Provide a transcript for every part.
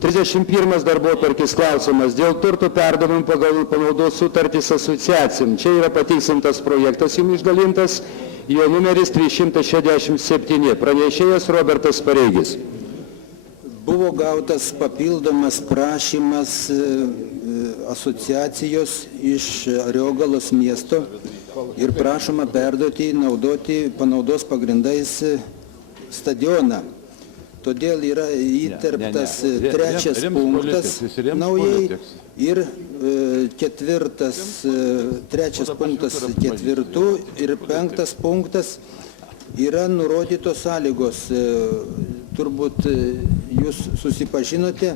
31 darbotvarkės klausimas dėl turto perdavimo pagal panaudos sutartys asociacijom. Čia yra pateisintas projektas jums išdalintas, jo numeris 367. Pranešėjas Robertas Pareigis. Buvo gautas papildomas prašymas asociacijos iš Ariogalos miesto ir prašoma perduoti, naudoti panaudos pagrindais stadioną. Todėl yra įterptas trečias punktas naujai ir trečias punktas ketvirtų ir penktas punktas yra nurodytos sąlygos. Turbūt jūs susipažinote,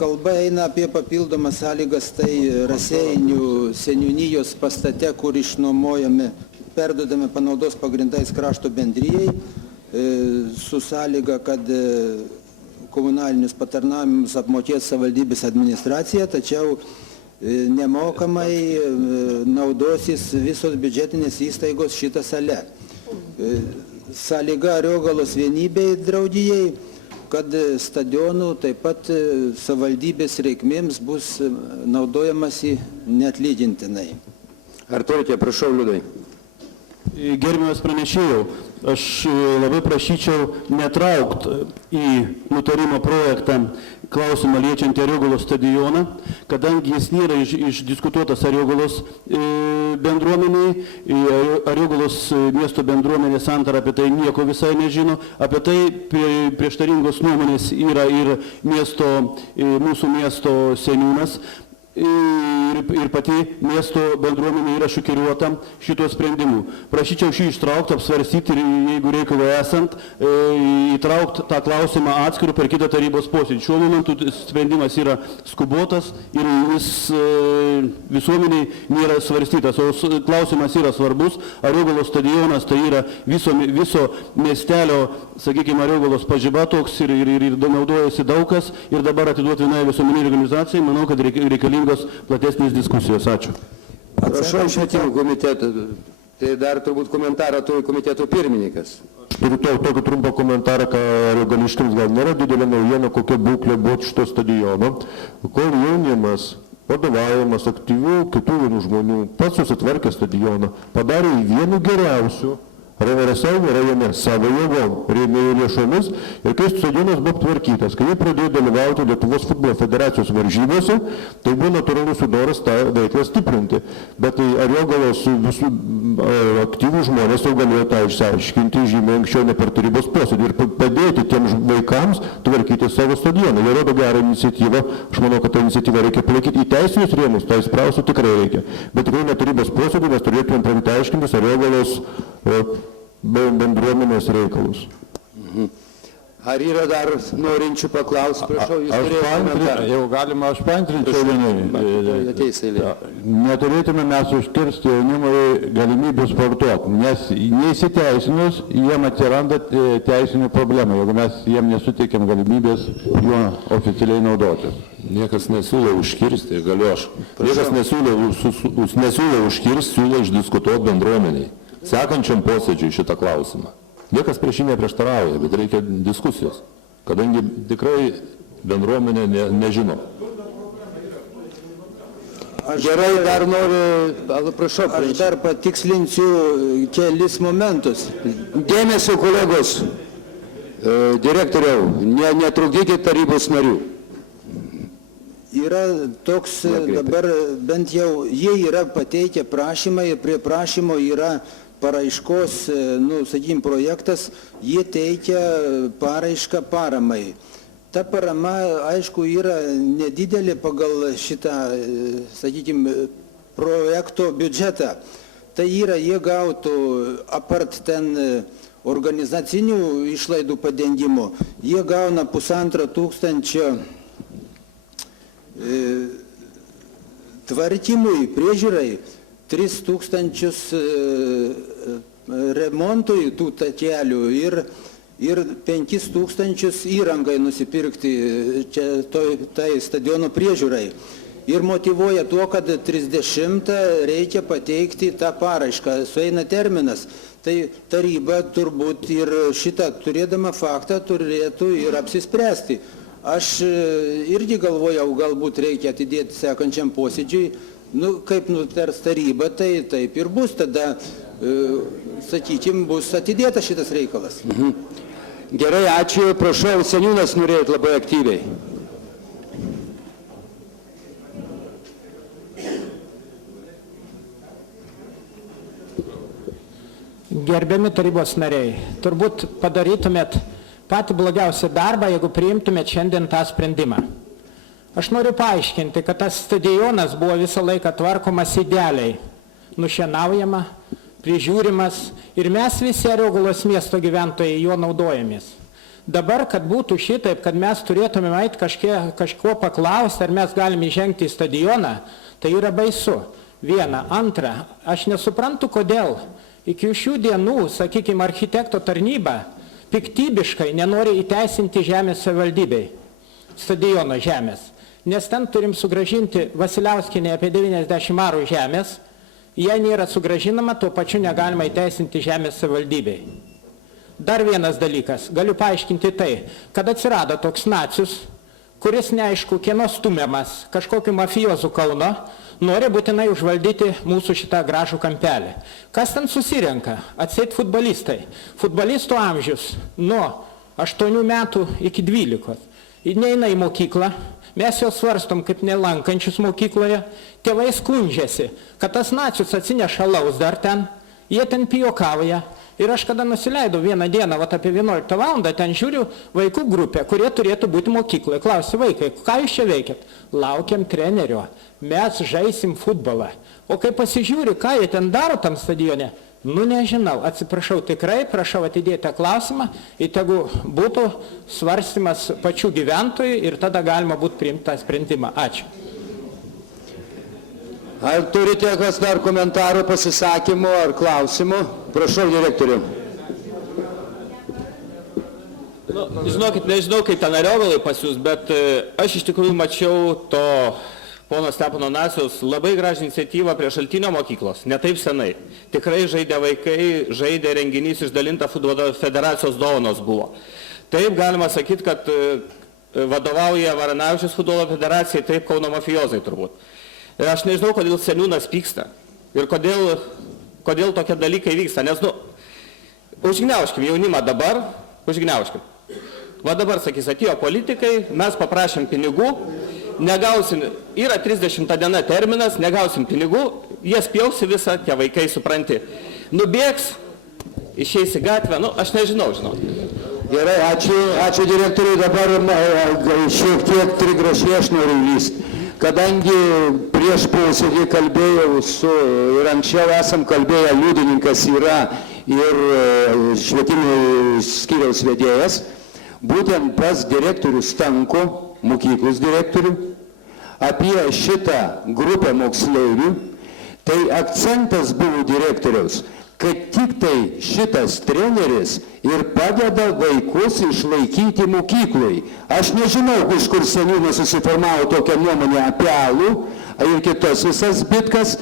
kalba eina apie papildomas sąlygas, tai Raseinių seniūnijos pastate, kur išnuomojame, perdodame panaudos pagrindais krašto bendrijai, su sąlyga, kad komunalinius patarnavimus apmokės savivaldybės administracija, tačiau nemokamai naudosis visos biudžetinės įstaigos šitą salę. Sąlyga Ariogalos vienybei draudijai, kad stadionų taip pat savivaldybės reikmėms bus naudojamasi neatlygintinai. Ar turite, prašau, Liudai? Gerbiamas pranešėjau, aš labai prašyčiau netraukti į nutarimo projektą klausimą liečiantį Ariogalos stadioną, kadangi jis nėra išdiskutuotas Ariogalos bendruomeniai, Ariogalos miesto bendruomenė santara apie tai nieko visai nežino, apie tai prieštaringos nuomonės yra ir mūsų miesto seniūnas. Ir pati miesto bendruomenė yra šokiruota šituo sprendimu. Prašyčiau šį ištraukti, apsvarstyti ir, jeigu reikalo esant, įtraukti tą klausimą atskirų per kitą tarybos posėdį. Šiuo momentu sprendimas yra skubotas ir jis visuomeniai nėra svarstytas, o klausimas yra svarbus. Ariogalos stadionas tai yra viso miestelio, sakykime, Ariogalos pažiba toks ir naudojasi daug kas ir dabar atiduoti vienai visuomeniniai organizacijai, manau, kad reikalingos platesnės diskusijos. Ačiū. Prašau švietimo komitetą. Tai dar turbūt komentarą turi komiteto pirmininkas. Turiu tokį trumpą komentarą, ką arioganiškiams gal nėra didelė naujiena, kokia būklė buvo šito stadiono, kol jaunimas, vadovaujamas aktyvių kitų jaunų žmonių, pats susitvarkė stadioną, padarė į vienų geriausių Raseinių rajone savo jėgom, rėmėjų lėšomis, ir kai stadionas buvo aptvarkytas, kai jie pradėjo dalyvauti Lietuvos futbolo federacijos varžybose, tai buvo natūralus noras tą veiklą stiprinti. Bet Ariogalos visų aktyvų žmonės jau galėjo tą išsiaiškinti žymiai anksčiau ne per tarybos posėdį ir padėti tiems vaikams tvarkyti savo stadioną. Jie rodo gerą iniciatyvą, aš manau, kad tą iniciatyvą reikia palaikyti į teisinius rėmus, tą įsprausų tikrai reikia. Bet tikrai ne tarybos posėdį mes turėtumėm pradėti aiškintis Ariogalos bendruomenės reikalus. Ar yra dar norinčių paklausti, prašau, jūs turėjote komentarą? Jau galima, aš paantrinčiau vienai. Neturėtume mes užkirsti jaunimui galimybių sportuoti, nes neįsiteisinus jiem atsiranda teisinių problemų, jeigu mes jiem nesuteikėm galimybės juo oficialiai naudoti. Niekas nesiūlo užkirsti, galiu aš. Niekas nesiūlo užkirsti, siūlo išdiskutuoti bendruomeniai. Sekančiam posėdžiui šitą klausimą. Niekas prieš jį neprieštarauja, bet reikia diskusijos, kadangi tikrai bendruomenė nežino. Gerai, dar noriu, prašau. Aš dar patikslinsiu kelis momentus. Dėmesio, kolegos, direktoriau, netrukdykite tarybos narių. Yra toks dabar, bent jau jie yra pateikę prašymą ir prie prašymo yra paraiškos, sakykime, projektas, jie teikia paraišką paramai. Ta parama, aišku, yra nedidelė pagal šitą, sakykime, projekto biudžetą. Tai yra, jie gautų, apart ten organizacinių išlaidų padengimo, jie gauna 1500 tvarkymui, priežiūrai, 3000 remontui tų takelių ir 5000 įrangai nusipirkti tai stadiono priežiūrai. Ir motyvuoja tuo, kad 30 reikia pateikti tą paraišką, sueina terminas. Tai taryba turbūt ir šitą turėdama faktą turėtų ir apsispręsti. Aš irgi galvojau, galbūt reikia atidėti sekančiam posėdžiui. Nu, kaip nutars taryba, tai taip ir bus. Tada, sakykime, bus atidėtas šitas reikalas. Gerai, ačiū. Prašau, seniūnas norėjot labai aktyviai. Gerbiami tarybos nariai, turbūt padarytumėt patį blogiausią darbą, jeigu priimtumėt šiandien tą sprendimą. Aš noriu paaiškinti, kad tas stadionas buvo visą laiką tvarkomas idealiai, nušienaujama, prižiūrimas ir mes visi Ariogalos miesto gyventojai jo naudojamės. Dabar, kad būtų šitaip, kad mes turėtume eiti kažko paklausti, ar mes galime įžengti į stadioną, tai yra baisu. Viena. Antra, aš nesuprantu, kodėl iki šių dienų, sakykime, architekto tarnyba piktybiškai nenori įteisinti žemės savivaldybei, stadiono žemės. Nes ten turim sugražinti Vasiliauskienė apie 90 arų žemės, jei nėra sugražinama, tuo pačiu negalima įteisinti žemės savivaldybei. Dar vienas dalykas, galiu paaiškinti tai, kad atsirado toks nacius, kuris neaišku, kieno stumiamas, kažkokiu mafijozų Kauno, nori būtinai užvaldyti mūsų šitą gražų kampelį. Kas ten susirenka? Atseit futbolistai. Futbolistų amžius nuo 8 metų iki 12. Ir neina į mokyklą, mes jau svarstom kaip nelankančius mokykloje, tėvai skundžiasi, kad tas nacius atsineša alaus dar ten, jie ten pijokauja. Ir aš kada nusileidau vieną dieną, apie 11 valandą, ten žiūriu vaikų grupę, kurie turėtų būti mokykloje. Klausiu, vaikai, ką jūs čia veikiat? Laukiam trenerio, mes žaisim futbolą. O kai pasižiūri, ką jie ten daro tam stadione, nu nežinau, atsiprašau, tikrai prašau atidėti klausimą, ir tegu būtų svarstymas pačių gyventojų ir tada galima būtų priimti tą sprendimą. Ačiū. Ar turite kas dar komentarų, pasisakymų ar klausimų? Prašau, direktorių. Žinokit, nežinau, kaip ten Ariogalai pas jūs, bet aš iš tikrųjų mačiau to pono Stepono Naciaus labai gražią iniciatyvą prie Šaltinio mokyklos, ne taip senai. Tikrai žaidė vaikai, žaidė renginys, išdalinta futbolo federacijos dovanos buvo. Taip galima sakyti, kad vadovauja Varanavičius futbolo federacijai, taip Kauno mafijozai turbūt. Ir aš nežinau, kodėl seniūnas pyksta ir kodėl tokie dalykai vyksta, nes, užgniauškim jaunimą dabar, užgniauškim. Va dabar, sakys, atėjo politikai, mes paprašėm pinigų, negausim, yra 30 diena terminas, negausim pinigų, jie spjausi visą, tie vaikai, supranti, nubėgs, išeis į gatvę, aš nežinau, žinau. Gerai, ačiū direktoriui, dabar šiek tiek trigrašiai aš noriu lysti. Kadangi prieš posėdį kalbėjau ir anksčiau esam kalbėję, liudininkas yra ir švietimo skyriaus vedėjas, būtent pas direktorių Stanko, mokyklos direktorių, apie šitą grupę moksleivių, tai akcentas buvo direktoriaus, kad tik tai šitas treneris ir padeda vaikus išlaikyti mokyklai. Aš nežinau, iš kur seniūnas susiformavo tokią nuomonę apie alų ir kitos visas bitkas.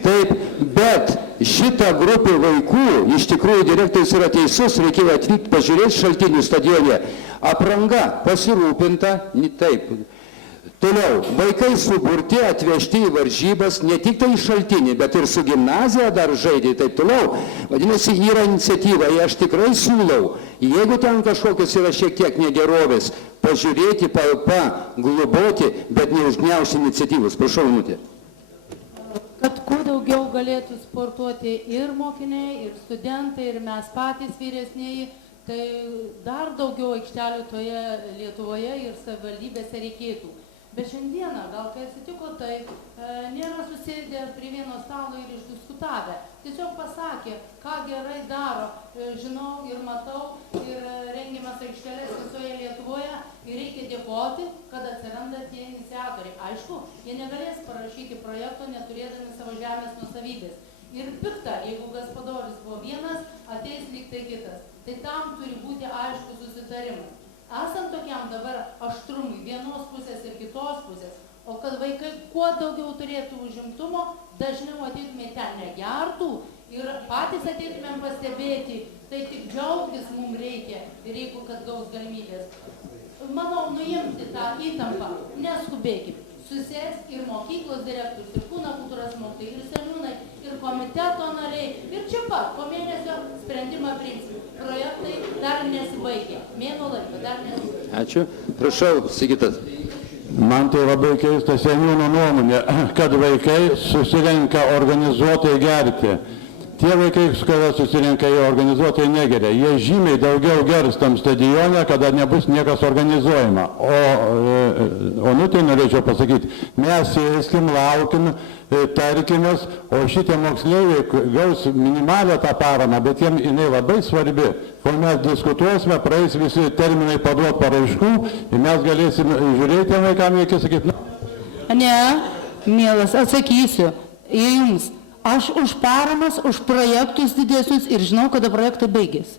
Taip, bet šitą grupę vaikų, iš tikrųjų direktorius yra teisus, reikėjo atvykti pažiūrėti Šaltinių stadione. Apranga pasirūpinta, taip. Toliau, vaikai suburti, atvežti į varžybas, ne tik tai į Šaltinį, bet ir su gimnazija dar žaidė, taip toliau. Vadinasi, yra iniciatyva, ir aš tikrai siūlau, jeigu ten kažkokios yra šiek tiek negerovės, pažiūrėti, pagloboti, bet neužgniaužti iniciatyvus. Prašau, minutė. Kad kuo daugiau galėtų sportuoti ir mokiniai, ir studentai, ir mes patys vyresnieji, tai dar daugiau aikštelių toje Lietuvoje ir savivaldybėse reikėtų. Bet šiandieną, gal kai atsitiko taip, nėra susėdę prie vieno stalo ir išdiskutavę. Tiesiog pasakė, ką gerai daro, žinau ir matau, ir rengiamas aikštelės visoje Lietuvoje, ir reikia dėkoti, kad atsiranda tie iniciatoriai. Aišku, jie negalės parašyti projekto, neturėdami savo žemės nuosavybės. Ir pikta, jeigu Gaspadoris buvo vienas, ateis lyg tai kitas. Tai tam turi būti aiškus susitarimas. Esant tokiam dabar aštrumui vienos pusės ir kitos pusės, o kad vaikai kuo daugiau turėtų užimtumo, dažniau ateitumė ten negertų ir patys ateitumėm pastebėti, tai tik džiaugtis mums reikia ir jeigu kad gaus galimybės. Mano nuimti tą įtampą, neskubėkime. Susės ir mokyklos direktorius, ir kūno kultūros mokytojai, ir seniūnai, ir komiteto nariai. Ir čia pat, po mėnesio sprendimą priimsim. Projektai dar nesibaigė. Mėnuo laiko dar nesibaigė. Ačiū. Prašau, Sigitas. Man tai labai keista seniūno nuomonė, kad vaikai susirenka organizuotai gerti. Tie vaikai, kada susirenka jie organizuotai negeria. Jie žymiai daugiau gers tam stadione, kada nebus niekas organizuojama. O tai norėčiau pasakyti, mes sėskim, laukim, tarkimės, o šitie moksleiviai gaus minimalią tą paramą, bet jiems jinai labai svarbi. Kol mes diskutuosime, praeis visi terminai paduot paraiškų ir mes galėsim žiūrėti vaikam, reikia sakyti, Ne, mielas, atsakysiu jums. Aš už paramas, už projektus didesnius ir žinau, kada projektai baigėsi.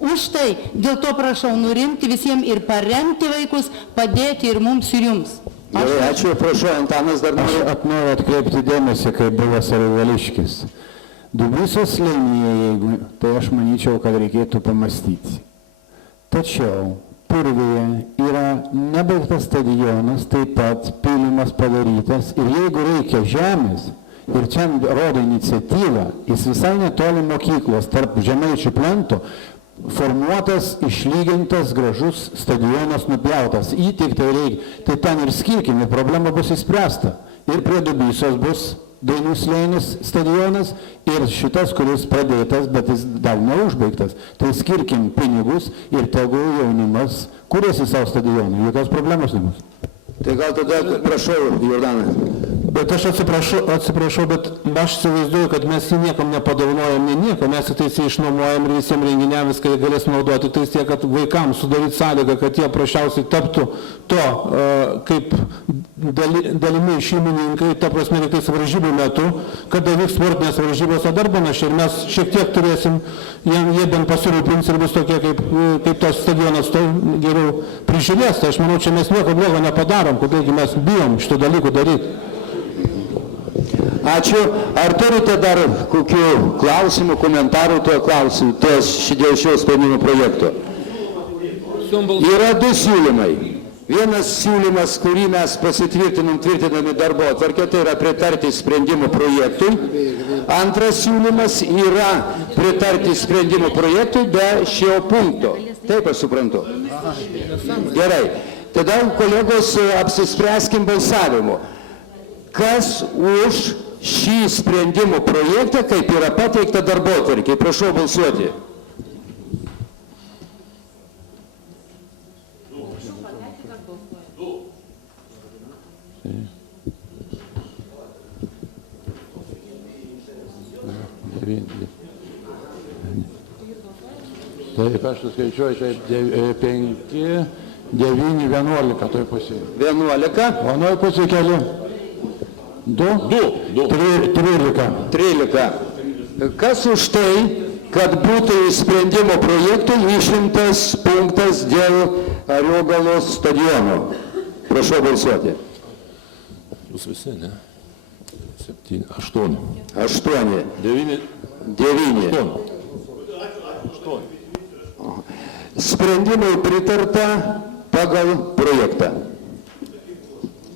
Už tai, dėl to prašau nurimti visiems ir paremti vaikus, padėti ir mums, ir jums. Gerai, ačiū, prašau, Antanas dar nori. Aš noriu atkreipti dėmesį, kaip buvo Sarvališkis. Dubysos slėnyje, jeigu, tai aš manyčiau, kad reikėtų pamastyti. Tačiau Purvėje yra nebaigtas stadionas, taip pat pylimas padarytas ir jeigu reikia žemės, ir čia rodo iniciatyvą, jis visai netoli mokyklos, tarp Žemaičių plento, formuotas, išlygintas, gražus stadionas nupjautas. Jį tik tai reikia. Tai ten ir skirkime, problema bus įspręsta. Ir prie Dubysos bus Dainų slėnis stadionas ir šitas, kuris pradėtas, bet jis dar neužbaigtas. Tai skirkim pinigus ir tegu jaunimas kuriasi savo stadioną. Jokios problemos nebus. Tai gal tada, prašau, Jordanai. Bet aš atsiprašau, bet aš įsivaizduoju, kad mes jį niekam nepadovanojam, nieko, mes tai išnuomojam ir visiems renginiam viską galės naudoti, tai tiek, kad vaikams sudaryti sąlygą, kad jie prašiausiai taptų to, kaip dalimi šeimininkai, ta prasme, tik tais varžybų metu, kada vyks sportinės varžybos, o dar panašiai, ir mes šiek tiek turėsim, jie bent pasirūpins ir bus tokie, kaip tos stadionas, to geriau prižiūrės. Tai aš manau, čia mes nieko blogo nepadarom, kodėlgi mes bijom šitų dalykų daryti. Ačiū. Ar turite dar kokių klausimų, komentarų dėl šio sprendimo projekto? Yra du siūlymai. Vienas siūlymas, kurį mes tvirtinami darbo atvarkę, tai yra pritarti sprendimo projektui. Antras siūlymas yra pritarti sprendimo projektui be šio punkto. Taip aš suprantu. Gerai. Tada, kolegos, apsispręskim balsavimu. Kas už šį sprendimo projektą, kaip yra pateikta darbotvarkėje? Prašau balsuoti. Taip, aš suskaičiuoju, čia 5, 9, 11 toj pusėje. 11. O nuoj pusėje keli. 13. Kas už tai, kad būtų į sprendimo projektų išimtas punktas dėl Ariogalos stadiono? Prašau balsuoti. Jūs visi, ne? 7, 8. 8. 9. 9. Sprendimui pritarta pagal projektą.